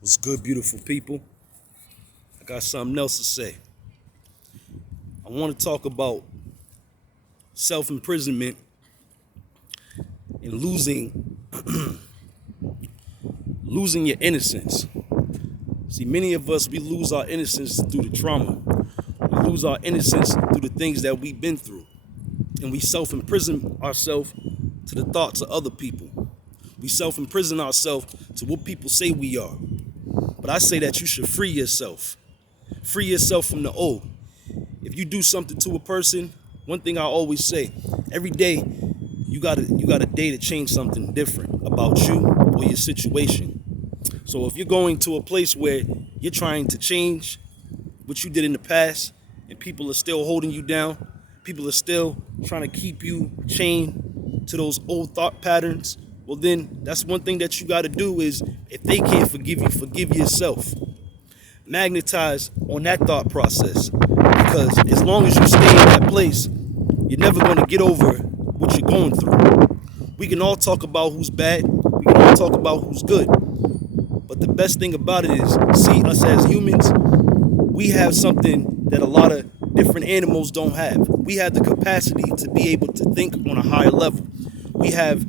What's good, beautiful people? I got something else to say. I want to talk about self-imprisonment and losing your innocence. See, many of us, we lose our innocence through the trauma. We lose our innocence through the things that we've been through. And we self-imprison ourselves to the thoughts of other people. We self-imprison ourselves to what people say we are. But I say that you should free yourself. Free yourself from the old. If you do something to a person, one thing I always say, every day you got a day to change something different about you or your situation. So if you're going to a place where you're trying to change what you did in the past and people are still holding you down, people are still trying to keep you chained to those old thought patterns, well then that's one thing that you got to do is if they can't forgive you, forgive yourself. Magnetize on that thought process because as long as you stay in that place, you're never going to get over what you're going through. We can all talk about who's bad, we can all talk about who's good, but the best thing about it is, see, us as humans, we have something that a lot of different animals don't have. We have the capacity to be able to think on a higher level. We have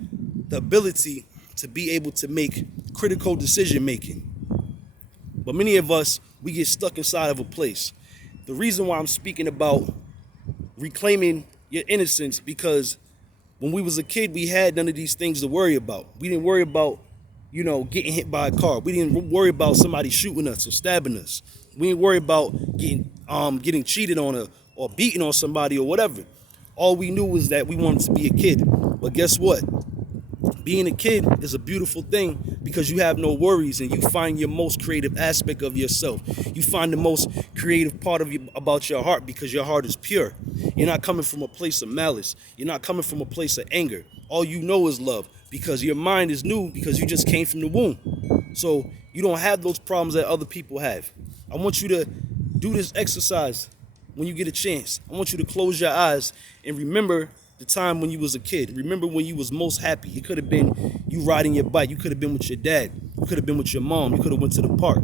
the ability to be able to make critical decision making. But many of us, we get stuck inside of a place. The reason why I'm speaking about reclaiming your innocence, because when we was a kid, we had none of these things to worry about. We didn't worry about, getting hit by a car. We didn't worry about somebody shooting us or stabbing us. We didn't worry about getting cheated on or beating on somebody or whatever. All we knew was that we wanted to be a kid. But guess what? Being a kid is a beautiful thing because you have no worries and you find your most creative aspect of yourself. You find the most creative part of you about your heart because your heart is pure. You're not coming from a place of malice. You're not coming from a place of anger. All you know is love because your mind is new because you just came from the womb. So you don't have those problems that other people have. I want you to do this exercise when you get a chance. I want you to close your eyes and remember the time when you was a kid. Remember when you was most happy. It could have been you riding your bike. You could have been with your dad. You could have been with your mom. You could have went to the park.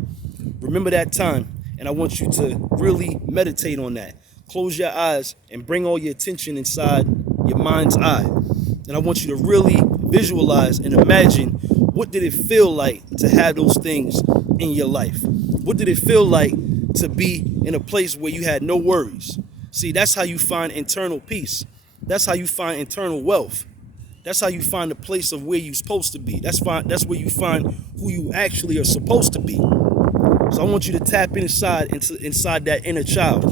Remember that time, and I want you to really meditate on that. Close your eyes and bring all your attention inside your mind's eye. And I want you to really visualize and imagine what did it feel like to have those things in your life? What did it feel like to be in a place where you had no worries? See, that's how you find internal peace. That's how you find internal wealth. That's how you find the place of where you're supposed to be. That's where you find who you actually are supposed to be. So I want you to tap inside that inner child.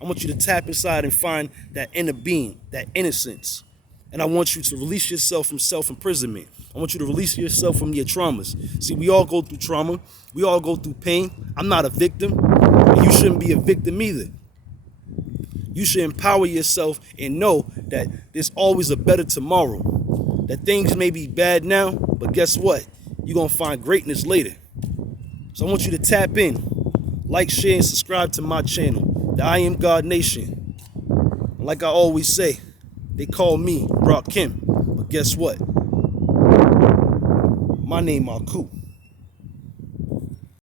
I want you to tap inside and find that inner being, that innocence. And I want you to release yourself from self-imprisonment. I want you to release yourself from your traumas. See, we all go through trauma. We all go through pain. I'm not a victim, and you shouldn't be a victim either. You should empower yourself and know that there's always a better tomorrow. That things may be bad now, but guess what? You're going to find greatness later. So I want you to tap in, like, share, and subscribe to my channel, the I Am God Nation. And like I always say, they call me Rock Kim, but guess what? My name Aku.